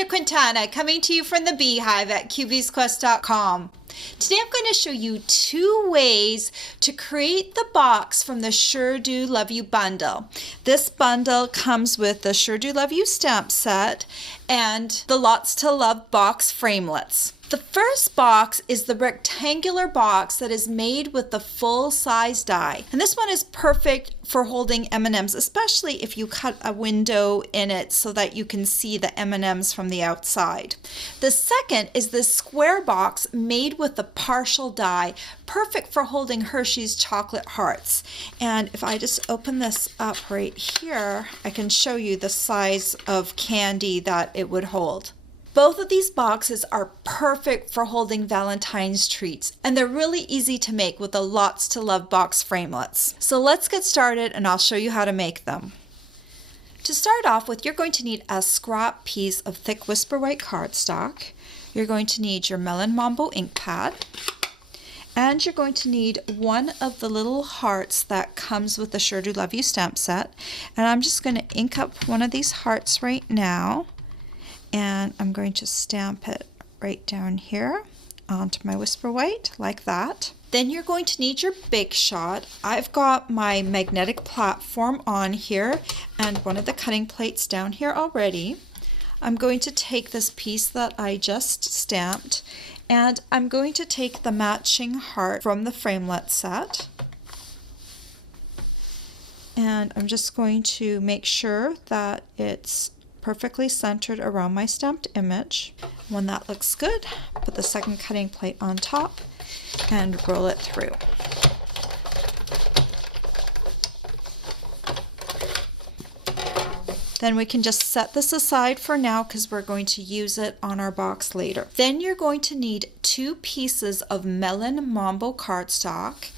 Linda Quintana coming to you from the Beehive at QBsQuest.com. Today I'm going to show you 2 ways to create the box from the Sure Do Love You bundle. This bundle comes with the Sure Do Love You stamp set and the Lots to Love box framelits. The first box is the rectangular box that is made with the full-size die. And this one is perfect for holding M&Ms, especially if you cut a window in it so that you can see the M&Ms from the outside. The second is this square box made with the partial die, perfect for holding Hershey's chocolate hearts. And if I just open this up right here, I can show you the size of candy that it would hold. Both of these boxes are perfect for holding Valentine's treats, and they're really easy to make with the Lots to Love box framelits. So let's get started and I'll show you how to make them. To start off with, you're going to need a scrap piece of thick Whisper White cardstock. You're going to need your Melon Mambo ink pad, and you're going to need one of the little hearts that comes with the Sure Do Love You stamp set. And I'm just going to ink up one of these hearts right now. And I'm going to stamp it right down here onto my Whisper White like that. Then you're going to need your Big Shot. I've got my magnetic platform on here and one of the cutting plates down here already. I'm going to take this piece that I just stamped and I'm going to take the matching heart from the framelit set. And I'm just going to make sure that it's perfectly centered around my stamped image. When that looks good, put the second cutting plate on top and roll it through. Then we can just set this aside for now because we're going to use it on our box later. Then you're going to need 2 pieces of Melon Mambo cardstock.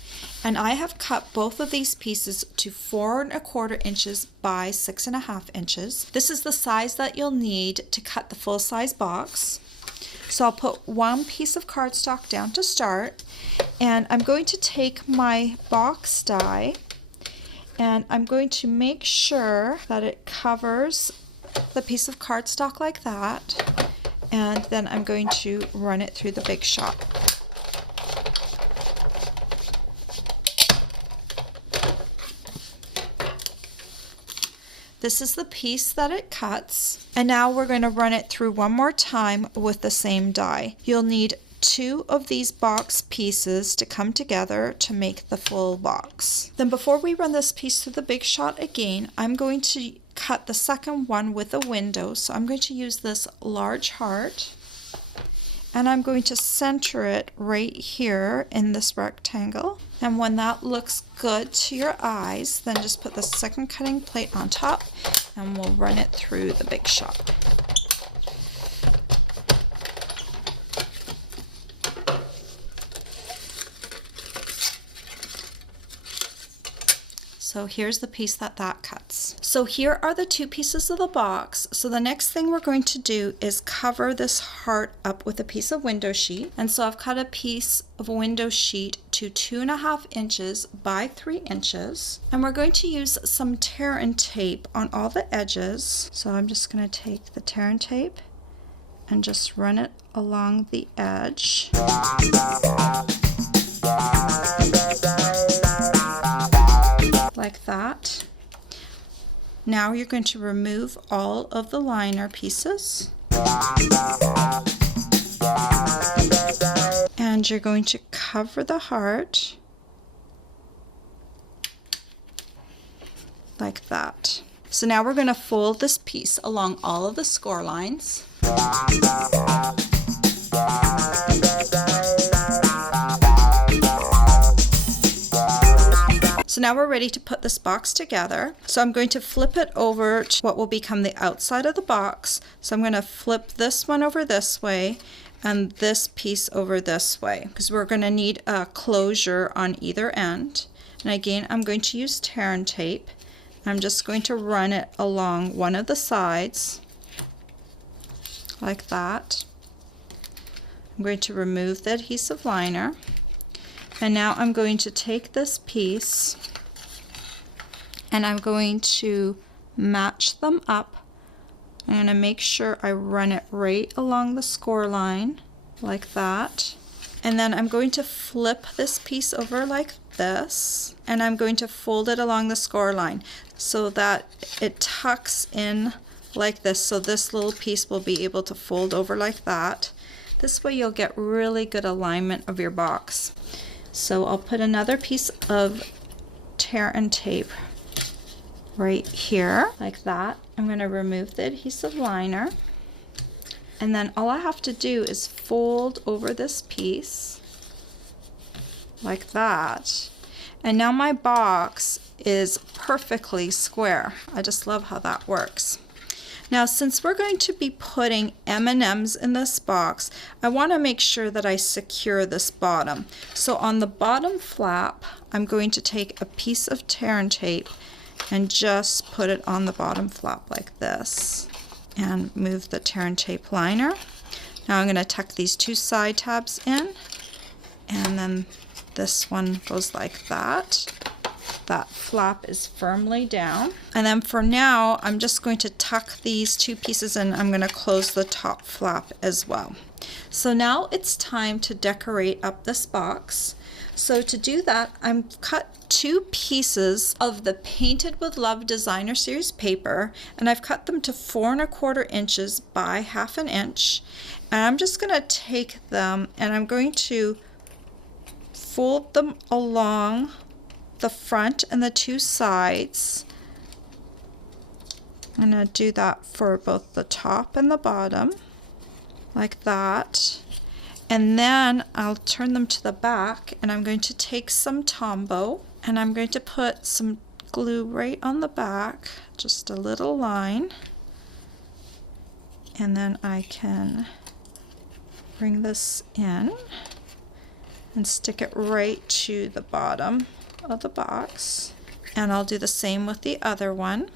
And I have cut both of these pieces to 4 1/4 inches by 6.5 inches. This is the size that you'll need to cut the full-size box. So I'll put 1 piece of cardstock down to start, and I'm going to take my box die and I'm going to make sure that it covers the piece of cardstock like that, and then I'm going to run it through the Big Shot. This is the piece that it cuts, and now we're going to run it through one more time with the same die. You'll need 2 of these box pieces to come together to make the full box. Then before we run this piece through the Big Shot again, I'm going to cut the second one with a window. So I'm going to use this large heart and I'm going to center it right here in this rectangle. And when that looks good to your eyes, then just put the second cutting plate on top and we'll run it through the Big Shot. So here's the piece that cuts. So here are the 2 pieces of the box. So the next thing we're going to do is cover this heart up with a piece of window sheet. And so I've cut a piece of window sheet to 2.5 inches by 3 inches. And we're going to use some tear and tape on all the edges. So I'm just going to take the tear and tape and just run it along the edge. Like that. Now you're going to remove all of the liner pieces. And you're going to cover the heart like that. So now we're going to fold this piece along all of the score lines. So now we're ready to put this box together. So I'm going to flip it over to what will become the outside of the box. So I'm going to flip this one over this way and this piece over this way because we're going to need a closure on either end. And again, I'm going to use tear and tape. I'm just going to run it along one of the sides like that. I'm going to remove the adhesive liner. And now I'm going to take this piece and I'm going to match them up I'm going to make sure I run it right along the score line like that. And then I'm going to flip this piece over like this, and I'm going to fold it along the score line so that it tucks in like this, so this little piece will be able to fold over like that. This way you'll get really good alignment of your box. So I'll put another piece of tear and tape right here like that. I'm going to remove the adhesive liner, and then all I have to do is fold over this piece like that, and now my box is perfectly square. I just love how that works. Now, since we're going to be putting M&Ms in this box, I want to make sure that I secure this bottom. So on the bottom flap, I'm going to take a piece of tear and tape and just put it on the bottom flap like this, and move the tear and tape liner. Now I'm going to tuck these two side tabs in, and then this one goes like that. That flap is firmly down. And then for now, I'm just going to tuck these two pieces in. I'm going to close the top flap as well. So now it's time to decorate up this box. So to do that, I've cut two pieces of the Painted with Love Designer Series paper, and I've cut them to 4 1/4 inches by 1/2 inch. And I'm just going to take them and I'm going to fold them along the front and the two sides. I'm going to do that for both the top and the bottom like that. And then I'll turn them to the back, and I'm going to take some Tombow and I'm going to put some glue right on the back, just a little line, and then I can bring this in and stick it right to the bottom of the box. And I'll do the same with the other one.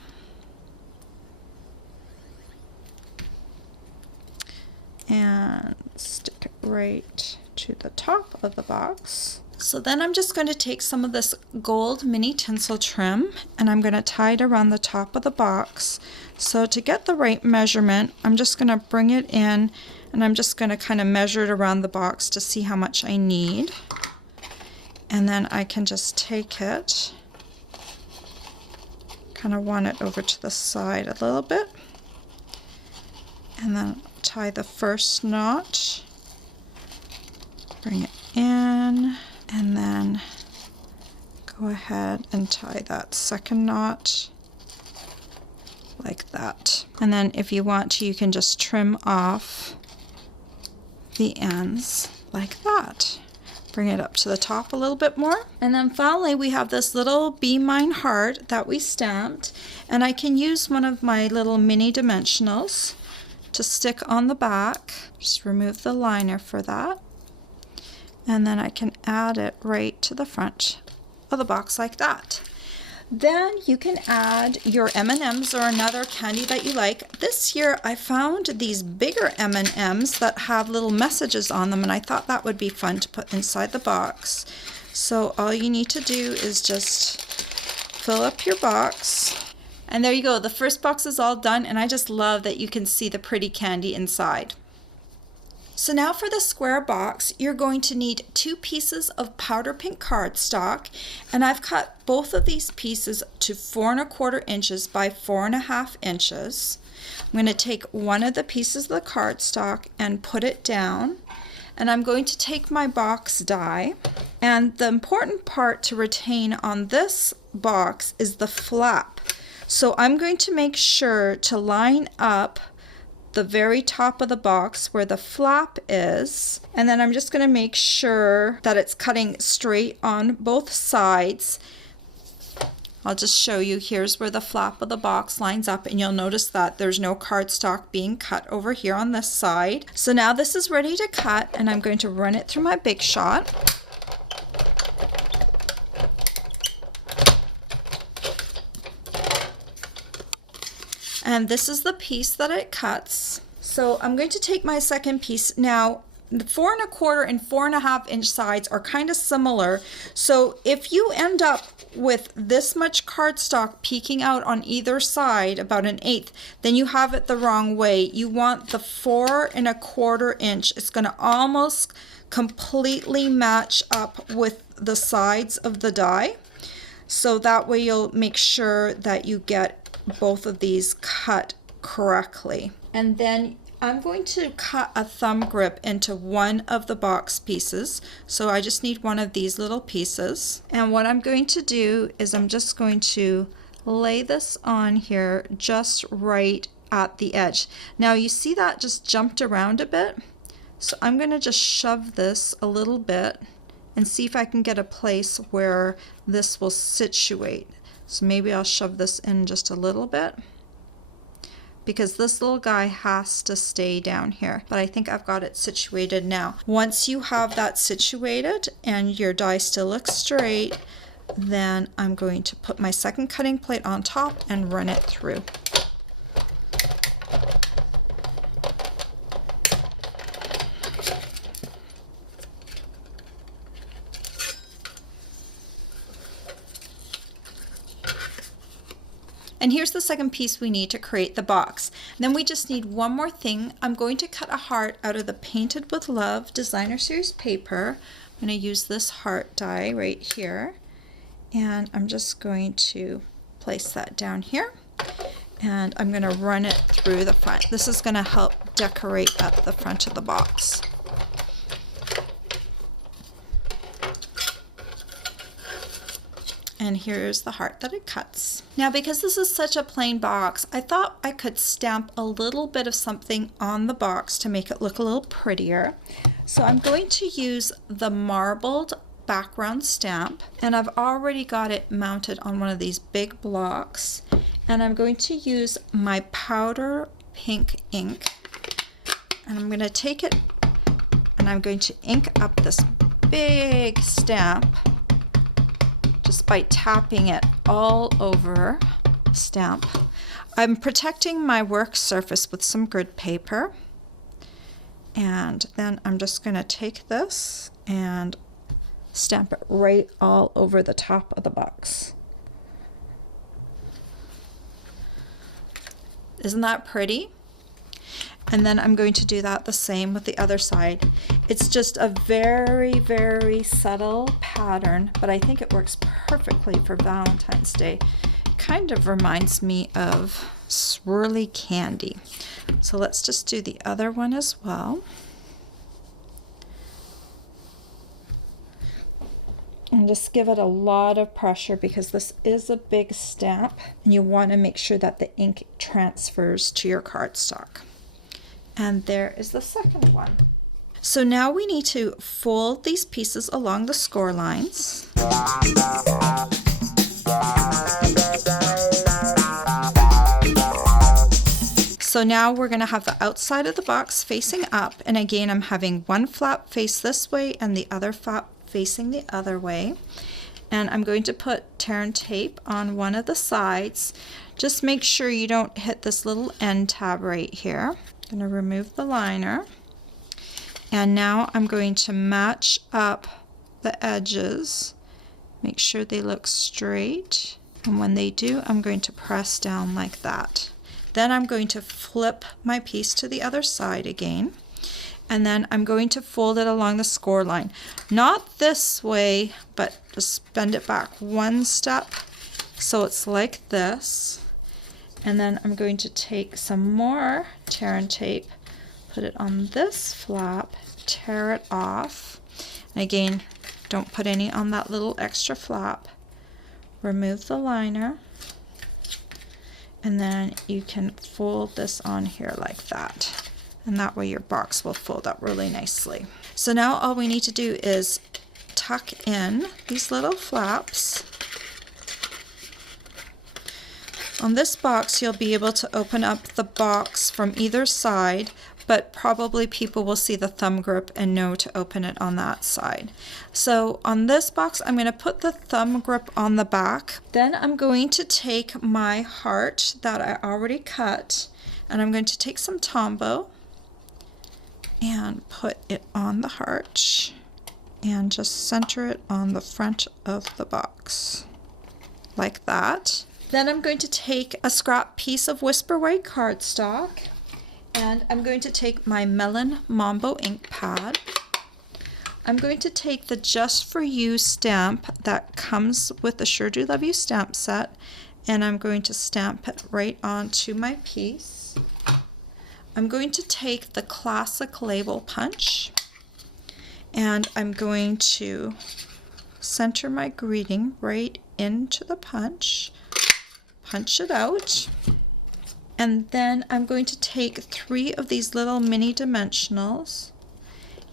And stick it right to the top of the box. So then I'm just going to take some of this gold mini tinsel trim, and I'm going to tie it around the top of the box. So to get the right measurement, I'm just going to bring it in, and I'm just going to kind of measure it around the box to see how much I need. And then I can just take it, kind of want it over to the side a little bit, and then tie the first knot, bring it in, and then go ahead and tie that second knot like that. And then if you want to, you can just trim off the ends like that. Bring it up to the top a little bit more. And then finally we have this little Be Mine heart that we stamped, and I can use one of my little mini dimensionals to stick on the back. Just remove the liner for that, and then I can add it right to the front of the box like that. Then you can add your M&Ms or another candy that you like. This year I found these bigger M&Ms that have little messages on them, and I thought that would be fun to put inside the box. So all you need to do is just fill up your box. And there you go, the first box is all done, and I just love that you can see the pretty candy inside. So now for the square box, you're going to need 2 pieces of powder pink cardstock, and I've cut both of these pieces to 4 1/4 inches by 4 1/2 inches. I'm going to take one of the pieces of the cardstock and put it down, and I'm going to take my box die, and the important part to retain on this box is the flap. So I'm going to make sure to line up the very top of the box where the flap is, and then I'm just going to make sure that it's cutting straight on both sides. I'll just show you. Here's where the flap of the box lines up, and you'll notice that there's no cardstock being cut over here on this side. So now this is ready to cut, and I'm going to run it through my Big Shot. And this is the piece that it cuts. So I'm going to take my second piece. Now, the 4 1/4 and 4 1/2 inch sides are kind of similar. So if you end up with this much cardstock peeking out on either side, about 1/8, then you have it the wrong way. You want the 4 1/4 inch. It's going to almost completely match up with the sides of the die. So that way you'll make sure that you get both of these cut correctly. And then I'm going to cut a thumb grip into one of the box pieces. So I just need one of these little pieces. And what I'm going to do is I'm just going to lay this on here just right at the edge. Now you see that just jumped around a bit. So I'm going to just shove this a little bit and see if I can get a place where this will situate. So maybe I'll shove this in just a little bit, because this little guy has to stay down here. But I think I've got it situated now. Once you have that situated and your die still looks straight, then I'm going to put my second cutting plate on top and run it through. And here's the second piece we need to create the box. Then we just need one more thing. I'm going to cut a heart out of the Painted with Love Designer Series paper. I'm going to use this heart die right here. And I'm just going to place that down here. And I'm going to run it through the front. This is going to help decorate up the front of the box. And here's the heart that it cuts. Now, because this is such a plain box, I thought I could stamp a little bit of something on the box to make it look a little prettier. So I'm going to use the marbled background stamp, and I've already got it mounted on one of these big blocks. And I'm going to use my powder pink ink, and I'm going to take it and I'm going to ink up this big stamp just by tapping it all over the stamp. I'm protecting my work surface with some grid paper, and then I'm just going to take this and stamp it right all over the top of the box. Isn't that pretty? And then I'm going to do that the same with the other side. It's just a very, very subtle pattern, but I think it works perfectly for Valentine's Day. It kind of reminds me of swirly candy. So let's just do the other one as well. And just give it a lot of pressure, because this is a big stamp and you want to make sure that the ink transfers to your cardstock. And there is the second one. So now we need to fold these pieces along the score lines. So now we're going to have the outside of the box facing up, and again I'm having one flap face this way and the other flap facing the other way. And I'm going to put tear and tape on one of the sides. Just make sure you don't hit this little end tab right here. I'm going to remove the liner, and now I'm going to match up the edges, make sure they look straight, and when they do, I'm going to press down like that. Then I'm going to flip my piece to the other side again, and then I'm going to fold it along the score line. Not this way, but just bend it back one step so it's like this. And then I'm going to take some more tear and tape, put it on this flap, tear it off. And again, don't put any on that little extra flap. Remove the liner. And then you can fold this on here like that. And that way your box will fold up really nicely. So now all we need to do is tuck in these little flaps. On this box, you'll be able to open up the box from either side, but probably people will see the thumb grip and know to open it on that side. So on this box, I'm going to put the thumb grip on the back. Then I'm going to take my heart that I already cut, and I'm going to take some Tombow, and put it on the heart and just center it on the front of the box like that. Then I'm going to take a scrap piece of Whisper White cardstock, and I'm going to take my Melon Mambo ink pad. I'm going to take the Just For You stamp that comes with the Sure Do Love You stamp set, and I'm going to stamp it right onto my piece. I'm going to take the Classic Label Punch, and I'm going to center my greeting right into the punch, punch it out, and then I'm going to take 3 of these little mini dimensionals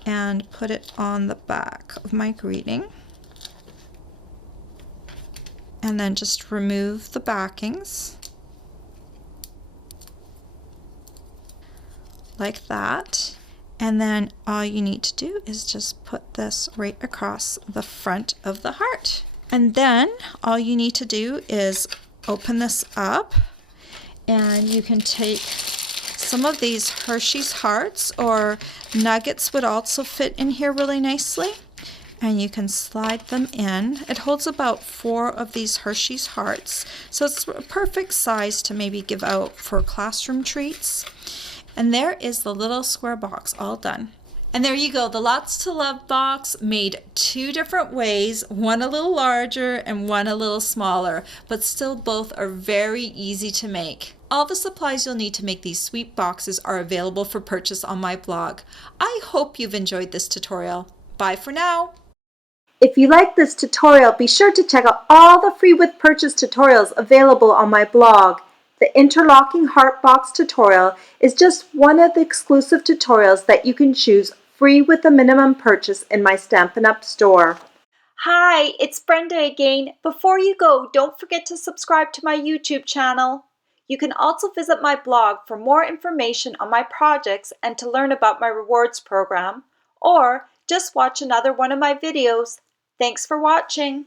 and put it on the back of my greeting, and then just remove the backings like that. And then all you need to do is just put this right across the front of the heart. And then all you need to do is open this up, and you can take some of these Hershey's hearts, or nuggets would also fit in here really nicely, and you can slide them in. It holds about 4 of these Hershey's hearts, so it's a perfect size to maybe give out for classroom treats. And there is the little square box all done. And there you go, the Lots to Love box made 2 different ways, one a little larger and one a little smaller, but still both are very easy to make. All the supplies you'll need to make these sweet boxes are available for purchase on my blog. I hope you've enjoyed this tutorial. Bye for now. If you like this tutorial, be sure to check out all the free with purchase tutorials available on my blog. The interlocking heart box tutorial is just one of the exclusive tutorials that you can choose free with a minimum purchase in my Stampin' Up! Store. Hi, it's Brenda again. Before you go, don't forget to subscribe to my YouTube channel. You can also visit my blog for more information on my projects and to learn about my rewards program, or just watch another one of my videos. Thanks for watching.